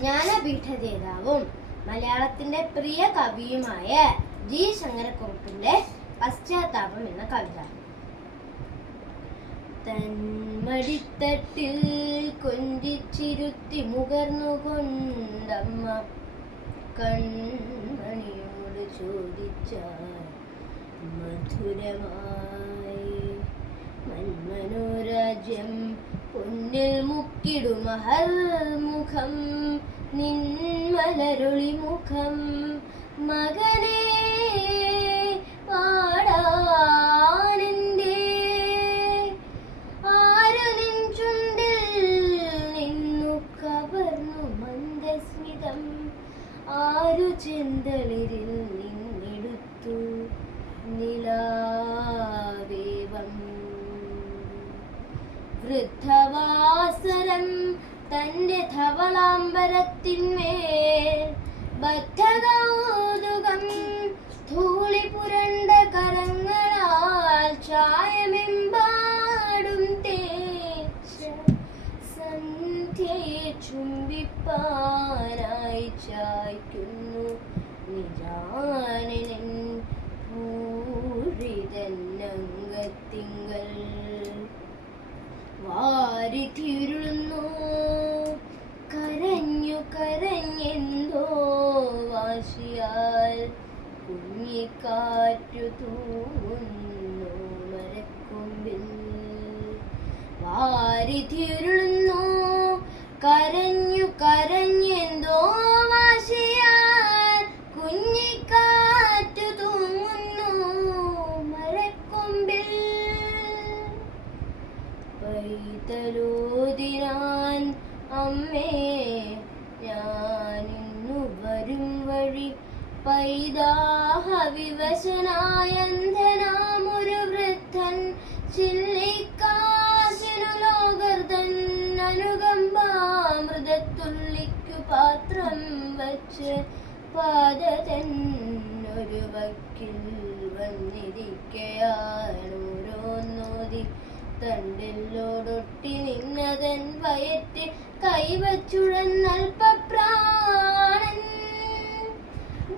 ജ്ഞാനപീഠ ജേതാവും മലയാളത്തിന്റെ പ്രിയ കവിയുമായ ജി ശങ്കരക്കുറുപ്പിന്റെ പശ്ചാത്താപം എന്ന കവിത. തന്മടിത്തട്ടിൽ കൊഞ്ചിച്ചിരുത്തി മുകർന്നുകൊണ്ടമ്മ കൺമണിയോട് ചോദിച്ചാൽ മധുരമായി മന്മനോരാജ്യം പൊന്നിൽ മുക്കിടുമഹർമുഖം നിൻമലരൊളി മുഖം മകനേ പാടാനെന്തേ ആരു നിൻ ചുണ്ടിൽ നിന്നു കവർന്നു മന്ദസ്മിതം ആരു ചെന്തളിരിൽ നിന്നെടുത്തു നിലാവേവം വൃദ്ധവാസരം തന്റെ ധവളാംബരത്തിന്മേൽ ബദ്ധകൗതുകം ധൂളി പുരണ്ട കരങ്ങളാൽ ചായമെമ്പാടും തേച്ച സന്ധ്യയെ ചുംബിപ്പാനായി ചായ്ക്കുന്നു നിജാനനൻ പൂരിതന്നംഗത്തിങ്കൽ വാരിതിരുളുന്നു കരഞ്ഞു കരഞ്ഞെന്തോ വാശിയാൽ കുഞ്ഞിക്കാറ്റു തൂങ്ങുന്നു മരക്കൊമ്പിൽ വാരിതിരുളുന്നു കരഞ്ഞു കരഞ്ഞെന്തോ വാശിയാൽ കുഞ്ഞിക്കാറ്റു തൂങ്ങുന്നു മരക്കൊമ്പിൽ പൈതലോതിനാൻ അമ്മേ ഞാനിന്നു വരും വഴി പൈതാഹ വിവശനായന്ധനാമൊരു വൃദ്ധൻ ചില്ലിക്കാശിനു ലോകർതൻ അനുകമ്പാമൃതത്തുള്ളിക്കു പാത്രം വച്ച് പാദതന്നൊരു വക്കിൽ വന്നിരിക്കയാണോരോന്നോതി തണ്ടിലോടൊട്ടി നിന്നതൻ വയറ്റ് കൈവച്ചുഴന്നൽപ്രാണൻ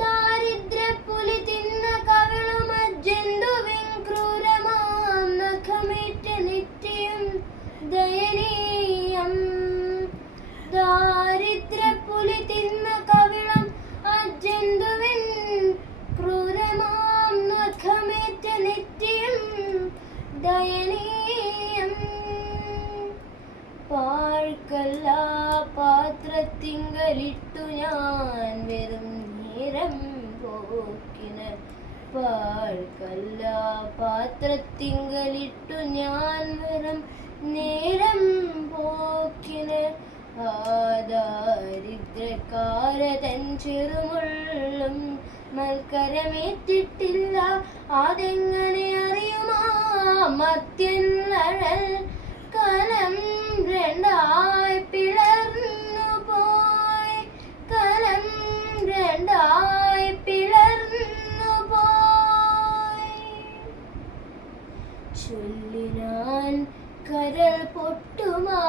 ദാരിദ്ര്യപ്പുലി തിന്ന കവിളുമജ്ജന്തുവിൻ ക്രൂരമാം നഖമേറ്റ നെറ്റിയും ദയനീയം ദാരിദ്ര്യപ്പുലി തിന്ന കവിളം അജ്ജന്തുവിൻ ക്രൂരമാം നഖമേറ്റ നെറ്റിയും ദയനീയം പാഴ്ക്കല്ലാ പാത്രത്തിങ്കലിട്ടു ഞാൻ വെറും നേരം പോക്കിന് പാഴ്ക്കല്ലാ പാത്രത്തിങ്കലിട്ടു ഞാൻ വെറും നേരം പോക്കിന് ദാരിദ്ര്യക്കാരതൻ ചെറുമുള്ളും മൽക്കരമേറ്റിട്ടില്ല അതെങ്ങനെ അറിയുമാ മത്യന്നഴൽ കലം രണ്ടായി പിളർന്നു പോയി കലം രണ്ടായി പിളർന്നു പോയി ചൊല്ലിനാൻ കരൾ പൊട്ടുമാ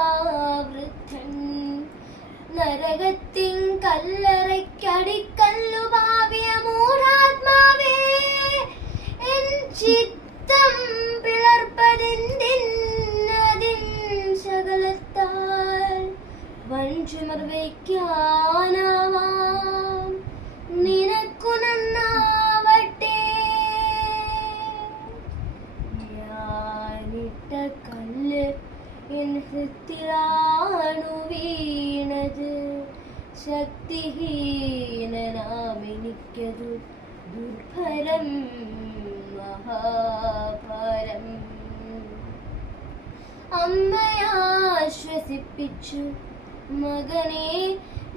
വൃദ്ധൻ നരകത്തിൻ കല്ലറയ്ക്കടിക്കല്ലു ഭാവിയ മൂഢാത്മാവേ എൻ ചിത്തം പിളർപ്പതിൻ ശകലത്താൽ വൻചുമർ വയ്ക്കാനാവാം നിനക്കു നന്നാവട്ടെ ഞാനിട്ട കല്ല് എൻ ഹൃത്തിലാണു വീണത് ശക്തിഹീനനാമെനിക്കതു ദുർഭരം മഹാഭാരം അമ്മയാശ്വസിപ്പിച്ചു മകനെ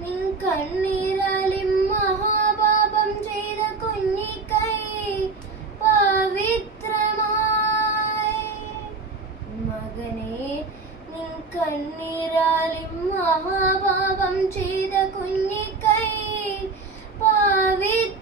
നിൻ കണ്ണീരാലും മഹാപാപം ചെയ്ത കുഞ്ഞിക്കൈ പവിത്രമായി മകനെ നിൻ കണ്ണീരാലും മഹാപാപം ചെയ്ത കുഞ്ഞിക്കൈ പവിത്രമായി